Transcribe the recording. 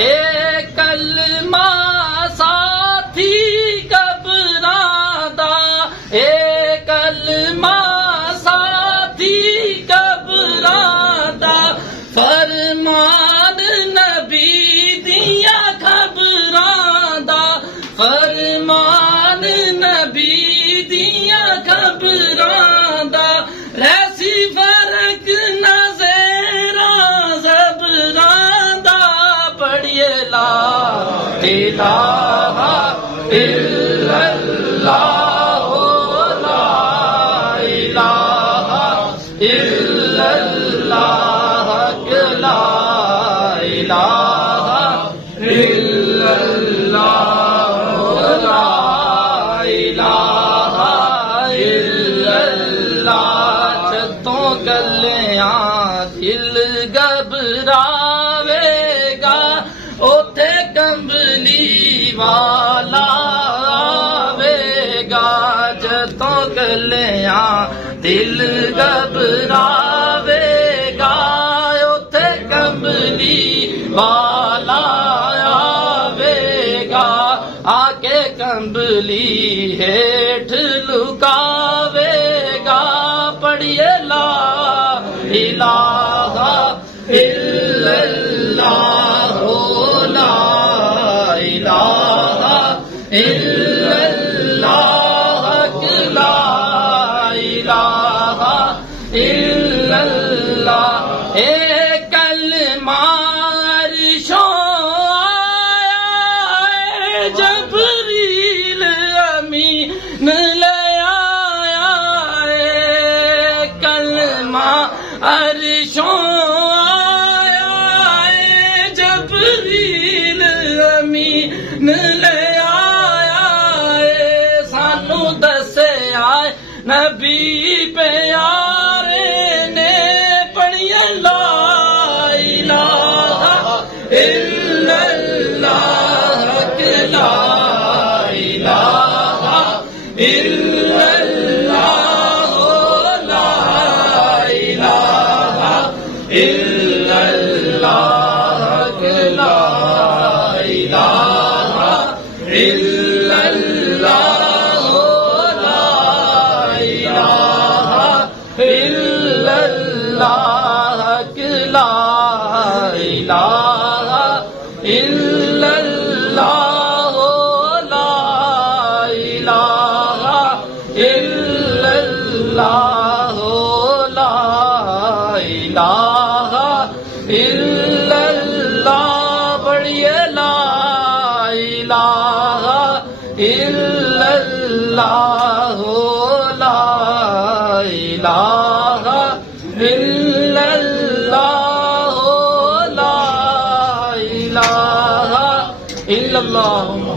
اے کلمہ ساتھی قبراں دا، اے کلمہ ساتھی قبراں دا، فرمان نبی دیاں خبراں دا، فرمان نبی دیاں خبراں دا، ریسی فرق نظراں زبراں دا، پڑھیے لا الہ الا اللہ، لا الہ الا اللہ، لا الہ الا اللہ، لا الہ الا اللہ، چھتوں گلیاں دل گھبراوے گا، اوتھے کمبلی والا آوے گا، چھتوں گلیاں دل گھبراوے گا، اوتھے کمبلی والا آوے گا، آ کے کمبلی ہیٹھ لکاوے گا، پڑھیے لا الہ الا اللہ، لا الہ الا اللہ، لا الہ الا اللہ، اے کلمہ عرشوں آیا، جبریل امین لے آیا، اے کلمہ عرشوں آیا، اے جبریل امین لے آیا، اے سانو دسیا نبی پیارے نے، پڑھیے لا الہ الا اللہ، لا الہ الا اللہ، لا الہ الا اللہ، لا الہ الا اللہ، لا الہ الا اللہ، لا الہ الا اللہ، لا الہ الا اللہ، لا الہ الا اللہ، بڑھیے لا الہ الا اللہ، لا الہ الا اللہ، لا الہ الا اللہ۔